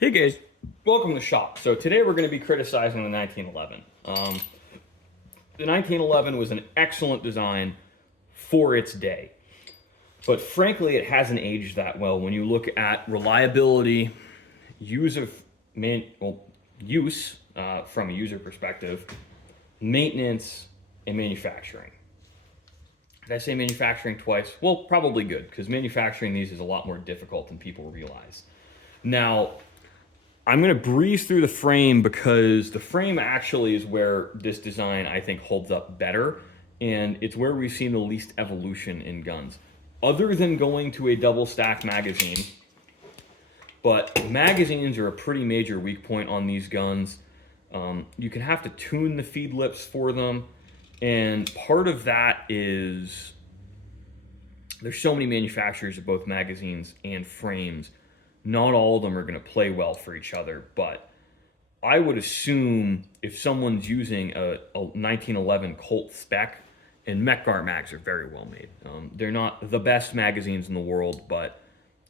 Hey guys, welcome to the shop. So today we're going to be criticizing the 1911. The 1911 was an excellent design for its day, but frankly, it hasn't aged that well when you look at reliability, use of use from a user perspective, maintenance, and manufacturing. Did I say manufacturing twice? Well, probably good because manufacturing these is a lot more difficult than people realize. Now, I'm going to breeze through the frame because the frame actually is where this design I think holds up better, and it's where we've seen the least evolution in guns. Other than going to a double stack magazine, but magazines are a pretty major weak point on these guns. You can have to tune the feed lips for them, and part of that is there's so many manufacturers of both magazines and frames. Not all of them are going to play well for each other, but I would assume if someone's using a 1911 Colt spec, and Mech-Gar mags are very well made. They're not the best magazines in the world, but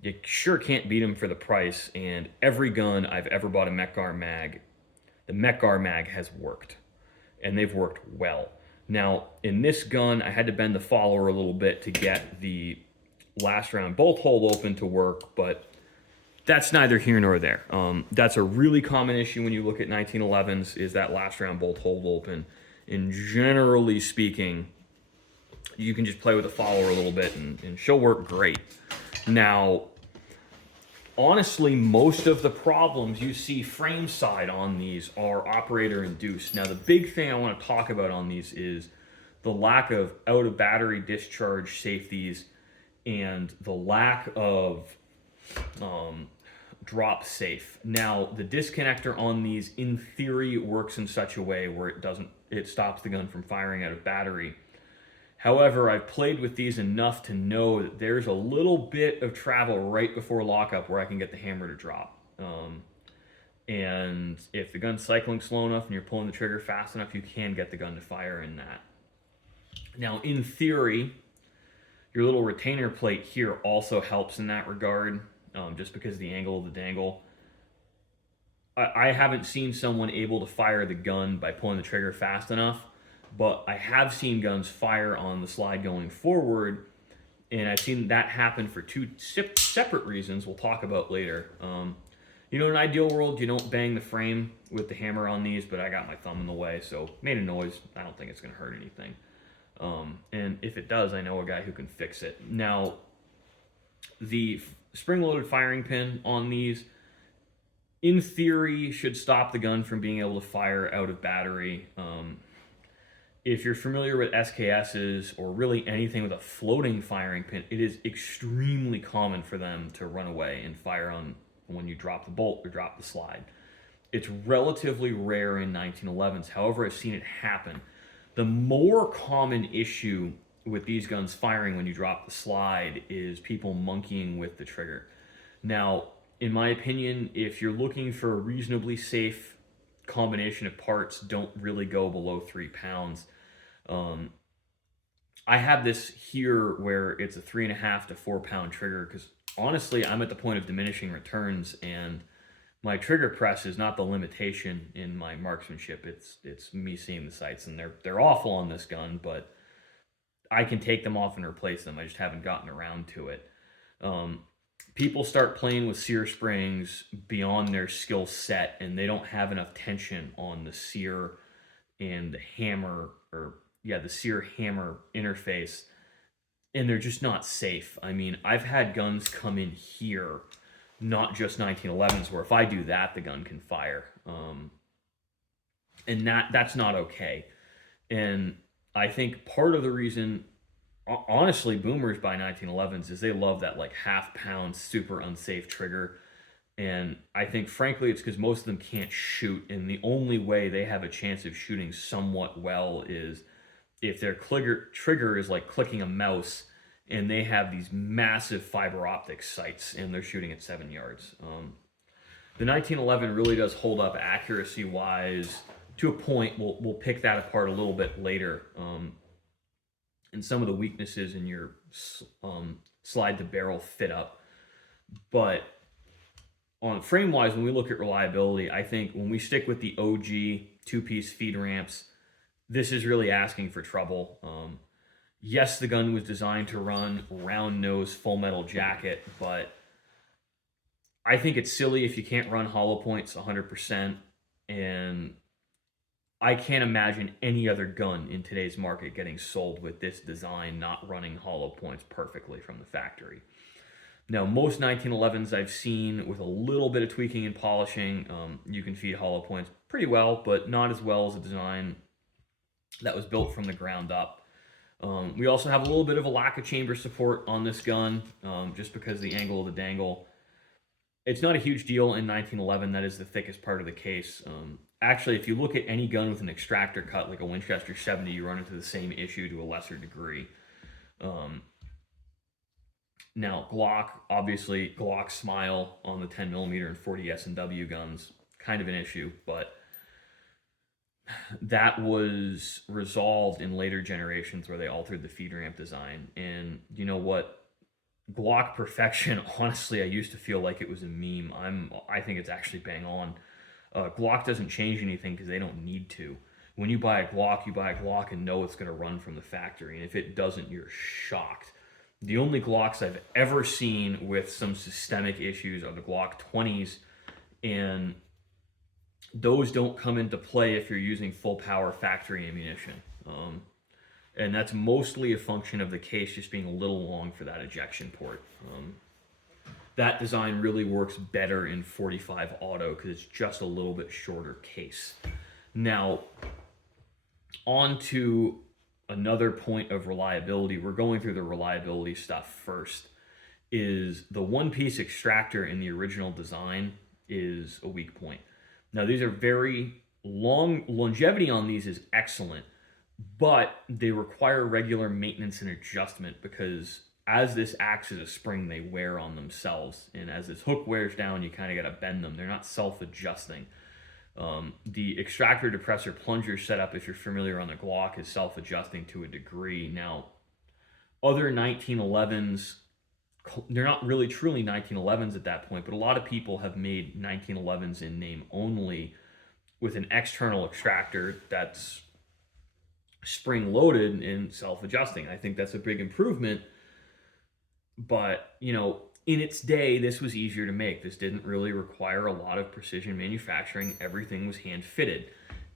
you sure can't beat them for the price. And every gun I've ever bought a Mech-Gar mag, the Mech-Gar mag has worked, and they've worked well. Now, in this gun, I had to bend the follower a little bit to get the last round bolt hole open to work, but that's neither here nor there. That's a really common issue when you look at 1911s is that last round bolt hold open. And generally speaking, you can just play with the follower a little bit and she'll work great. Now, honestly, most of the problems you see frame side on these are operator induced. Now, the big thing I want to talk about on these is the lack of out of battery discharge safeties and the lack of drop safe. Now, the disconnector on these in theory works in such a way where it stops the gun from firing out of battery. However, I've played with these enough to know that there's a little bit of travel right before lockup where I can get the hammer to drop. And if the gun's cycling slow enough and you're pulling the trigger fast enough, you can get the gun to fire in that. Now, in theory, your little retainer plate here also helps in that regard, just because of the angle of the dangle. I haven't seen someone able to fire the gun by pulling the trigger fast enough, but I have seen guns fire on the slide going forward, and I've seen that happen for two separate reasons we'll talk about later. In an ideal world, you don't bang the frame with the hammer on these, but I got my thumb in the way, so made a noise. I don't think it's going to hurt anything. And if it does, I know a guy who can fix it. Now, the spring-loaded firing pin on these, in theory, should stop the gun from being able to fire out of battery. If you're familiar with SKSs or really anything with a floating firing pin, it is extremely common for them to run away and fire on when you drop the bolt or drop the slide. It's relatively rare in 1911s. However, I've seen it happen. The more common issue with these guns firing when you drop the slide is people monkeying with the trigger. Now, in my opinion, if you're looking for a reasonably safe combination of parts, don't really go below 3 pounds. I have this here where it's a 3.5 to 4 pound trigger because honestly, I'm at the point of diminishing returns, and my trigger press is not the limitation in my marksmanship. It's me seeing the sights, and they're awful on this gun, but I can take them off and replace them. I just haven't gotten around to it. People start playing with sear springs beyond their skill set, and they don't have enough tension on the sear and the hammer, the sear hammer interface, and they're just not safe. I mean, I've had guns come in here, not just 1911s, where if I do that, the gun can fire, and that's not okay. And I think part of the reason, honestly, boomers buy 1911s is they love that like half pound super unsafe trigger. And I think frankly it's because most of them can't shoot, and the only way they have a chance of shooting somewhat well is if their trigger is like clicking a mouse and they have these massive fiber optic sights and they're shooting at 7 yards. The 1911 really does hold up accuracy wise to a point. We'll pick that apart a little bit later. And some of the weaknesses in your slide to barrel fit up. But on frame wise, when we look at reliability, I think when we stick with the OG two-piece feed ramps, this is really asking for trouble. Yes, the gun was designed to run round nose full metal jacket, but I think it's silly if you can't run hollow points 100%. And I can't imagine any other gun in today's market getting sold with this design not running hollow points perfectly from the factory. Now, most 1911s I've seen with a little bit of tweaking and polishing, you can feed hollow points pretty well, but not as well as a design that was built from the ground up. We also have a little bit of a lack of chamber support on this gun, just because of the angle of the dangle. It's not a huge deal in 1911. That is the thickest part of the case. Actually, if you look at any gun with an extractor cut, like a Winchester 70, you run into the same issue to a lesser degree. Now, Glock, obviously, Glock Smile on the 10mm and 40 S&W guns, kind of an issue, but that was resolved in later generations where they altered the feed ramp design. And you know what? Glock perfection, honestly, I used to feel like it was a meme. I think it's actually bang on. Glock doesn't change anything because they don't need to. When you buy a Glock and know it's going to run from the factory. And if it doesn't, you're shocked. The only Glocks I've ever seen with some systemic issues are the Glock 20s, and those don't come into play if you're using full power factory ammunition. And that's mostly a function of the case just being a little long for that ejection port. That design really works better in 45 auto because it's just a little bit shorter case. Now, on to another point of reliability. We're going through the reliability stuff first. Is the one-piece extractor in the original design is a weak point. Now, these are very long. Longevity on these is excellent, but they require regular maintenance and adjustment because as this acts as a spring, they wear on themselves. And as this hook wears down, you kind of got to bend them. They're not self-adjusting. The extractor depressor plunger setup, if you're familiar on the Glock, is self-adjusting to a degree. Now, other 1911s, they're not really truly 1911s at that point, but a lot of people have made 1911s in name only with an external extractor that's spring-loaded and self-adjusting. I think that's a big improvement, but, you know, in its day, this was easier to make. This didn't really require a lot of precision manufacturing. Everything was hand-fitted.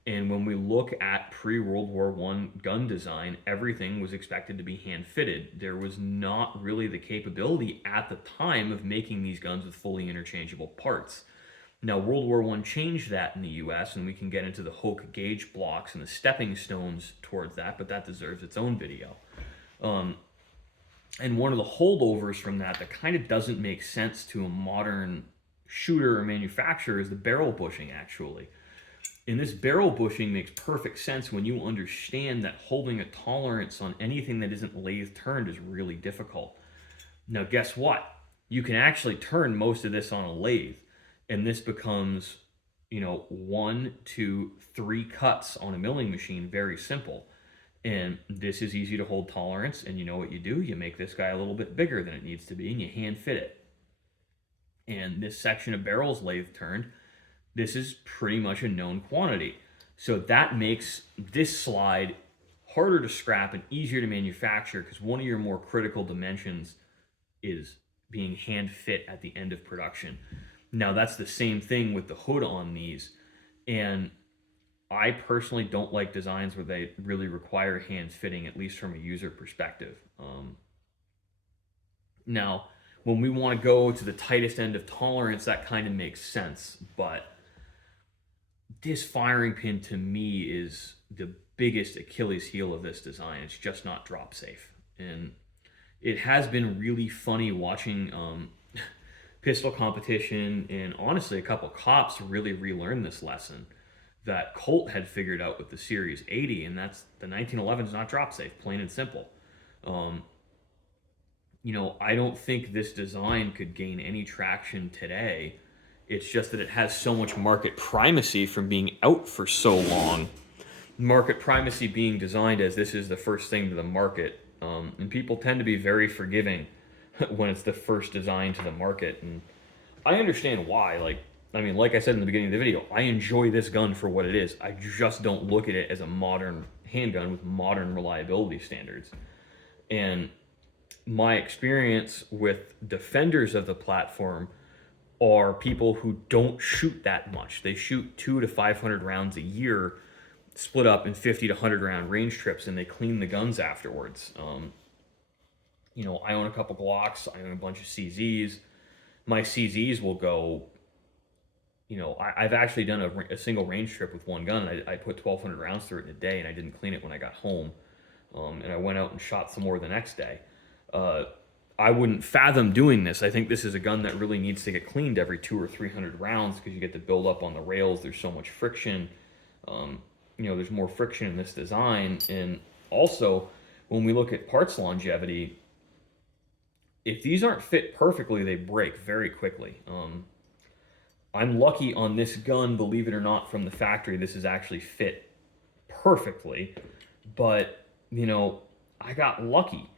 And when we look at pre-World War I gun design, everything was expected to be hand-fitted. There was not really the capability at the time of making these guns with fully interchangeable parts. Now, World War I changed that in the US, and we can get into the Hoke gauge blocks and the stepping stones towards that, but that deserves its own video. And one of the holdovers from that kind of doesn't make sense to a modern shooter or manufacturer is the barrel bushing, actually. And this barrel bushing makes perfect sense when you understand that holding a tolerance on anything that isn't lathe turned is really difficult. Now, guess what? You can actually turn most of this on a lathe, and this becomes, 1, 2, 3 cuts on a milling machine, very simple. And this is easy to hold tolerance, and you know what you do? You make this guy a little bit bigger than it needs to be, and you hand fit it. And this section of barrels lathe turned, this is pretty much a known quantity. So that makes this slide harder to scrap and easier to manufacture because one of your more critical dimensions is being hand fit at the end of production. Now, that's the same thing with the hood on these. And I personally don't like designs where they really require hand fitting, at least from a user perspective. Now, when we want to go to the tightest end of tolerance, that kind of makes sense. But this firing pin, to me, is the biggest Achilles heel of this design. It's just not drop safe. And it has been really funny watching pistol competition and honestly a couple cops really relearn this lesson that Colt had figured out with the Series 80, and that's the 1911 is not drop safe, plain and simple. I don't think this design could gain any traction today. It's just that it has so much market primacy from being out for so long. Market primacy being designed as this is the first thing to the market, and people tend to be very forgiving when it's the first design to the market. And I understand why. Like I said in the beginning of the video, I enjoy this gun for what it is. I just don't look at it as a modern handgun with modern reliability standards. And my experience with defenders of the platform are people who don't shoot that much. They shoot 200 to 500 rounds a year, split up in 50 to 100 round range trips, and they clean the guns afterwards. I own a couple Glocks, I own a bunch of CZs. My CZs will go, I've actually done a single range trip with one gun. I put 1,200 rounds through it in a day, and I didn't clean it when I got home. And I went out and shot some more the next day. I wouldn't fathom doing this. I think this is a gun that really needs to get cleaned every 200 or 300 rounds because you get to build up on the rails. There's so much friction. There's more friction in this design. And also, when we look at parts longevity, if these aren't fit perfectly, they break very quickly. I'm lucky on this gun, believe it or not, from the factory, this is actually fit perfectly. But, I got lucky.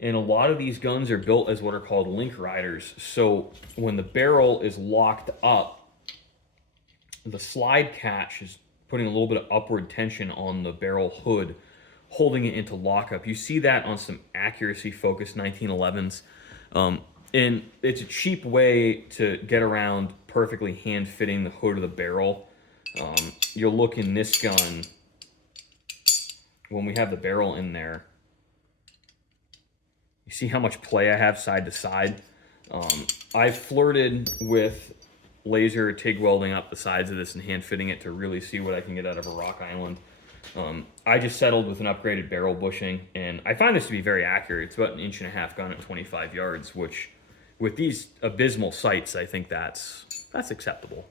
And a lot of these guns are built as what are called link riders. So when the barrel is locked up, the slide catch is putting a little bit of upward tension on the barrel hood, holding it into lockup. You see that on some accuracy-focused 1911s. And it's a cheap way to get around perfectly hand-fitting the hood of the barrel. You'll look in this gun, when we have the barrel in there, you see how much play I have side to side? I've flirted with laser TIG welding up the sides of this and hand fitting it to really see what I can get out of a rock island. I just settled with an upgraded barrel bushing, and I find this to be very accurate. It's about 1.5 inch gun at 25 yards, which with these abysmal sights, I think that's acceptable.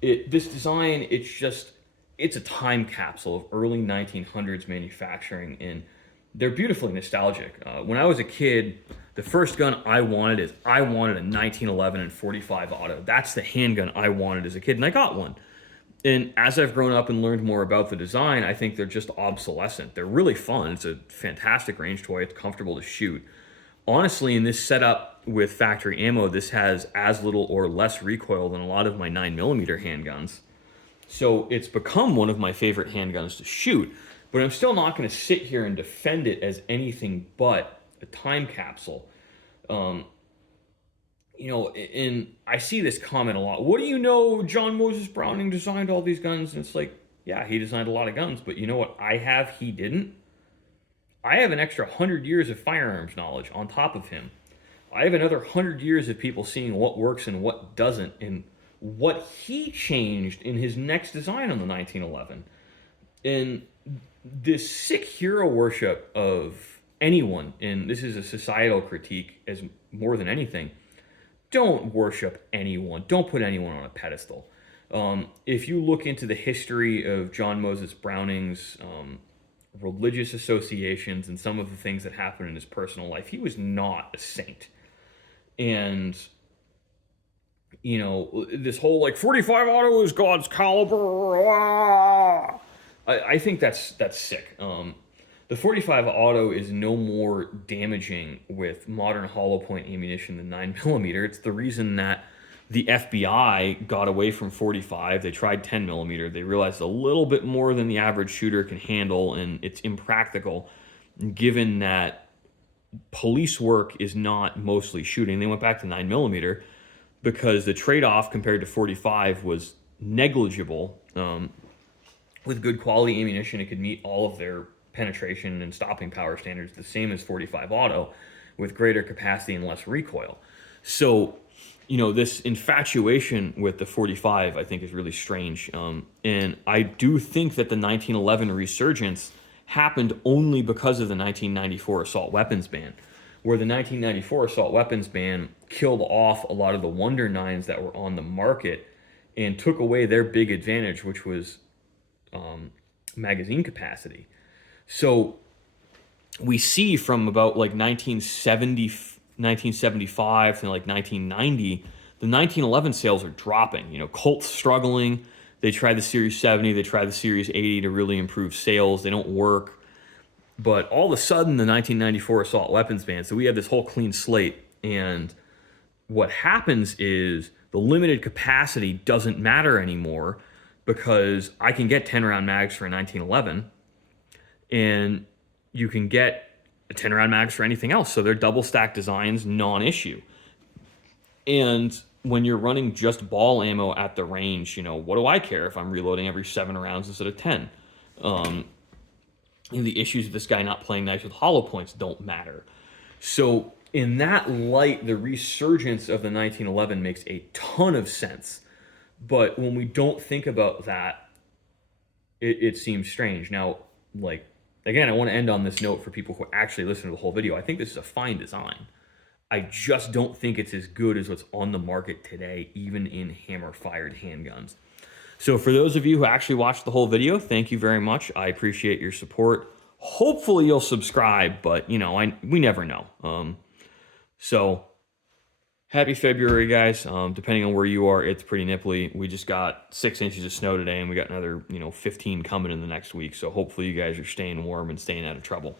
This design, it's a time capsule of early 1900s manufacturing, and they're beautifully nostalgic. When I was a kid, the first gun I wanted a 1911 and 45 auto. That's the handgun I wanted as a kid, and I got one. And as I've grown up and learned more about the design, I think they're just obsolescent. They're really fun. It's a fantastic range toy. It's comfortable to shoot. Honestly, in this setup with factory ammo, this has as little or less recoil than a lot of my 9mm handguns. So it's become one of my favorite handguns to shoot. But I'm still not going to sit here and defend it as anything but a time capsule. And I see this comment a lot. What do you know? John Moses Browning designed all these guns. And it's like, yeah, he designed a lot of guns. But you know what I have? He didn't. I have an extra 100 years of firearms knowledge on top of him. I have another 100 years of people seeing what works and what doesn't, and what he changed in his next design on the 1911. And this sick hero worship of anyone, and this is a societal critique as more than anything, don't worship anyone. Don't put anyone on a pedestal. If you look into the history of John Moses Browning's religious associations and some of the things that happened in his personal life, he was not a saint. And this whole 45 auto is God's caliber. I think that's sick. The 45 auto is no more damaging with modern hollow point ammunition than 9mm. It's the reason that the FBI got away from 45. They tried 10mm. They realized a little bit more than the average shooter can handle, and it's impractical given that police work is not mostly shooting. They went back to 9mm because the trade-off compared to 45 was negligible. With good quality ammunition, it could meet all of their penetration and stopping power standards, the same as 45 auto, with greater capacity and less recoil. So, this infatuation with the 45, I think, is really strange. And I do think that the 1911 resurgence happened only because of the 1994 assault weapons ban, where the 1994 assault weapons ban killed off a lot of the Wonder 9s that were on the market and took away their big advantage, which was magazine capacity. So we see from about 1975 to 1990, the 1911 sales are dropping. Colt's struggling. They tried the Series 70, they tried the Series 80 to really improve sales. They don't work. But all of a sudden, the 1994 assault weapons ban, so we have this whole clean slate, and what happens is the limited capacity doesn't matter anymore because I can get 10 round mags for a 1911 and you can get a 10 round mags for anything else. So they're double stack designs, non-issue. And when you're running just ball ammo at the range, you know, what do I care if I'm reloading every 7 rounds instead of 10? And the issues of this guy not playing nice with hollow points don't matter. So in that light, the resurgence of the 1911 makes a ton of sense. But when we don't think about that, it seems strange. Now, like, again, I want to end on this note for people who actually listen to the whole video. I think this is a fine design. I just don't think it's as good as what's on the market today, even in hammer-fired handguns. So for those of you who actually watched the whole video, thank you very much. I appreciate your support. Hopefully you'll subscribe, but, you know, we never know. So happy February, guys. Depending on where you are, it's pretty nipply. We just got 6 inches of snow today, and we got another, 15 coming in the next week. So hopefully you guys are staying warm and staying out of trouble.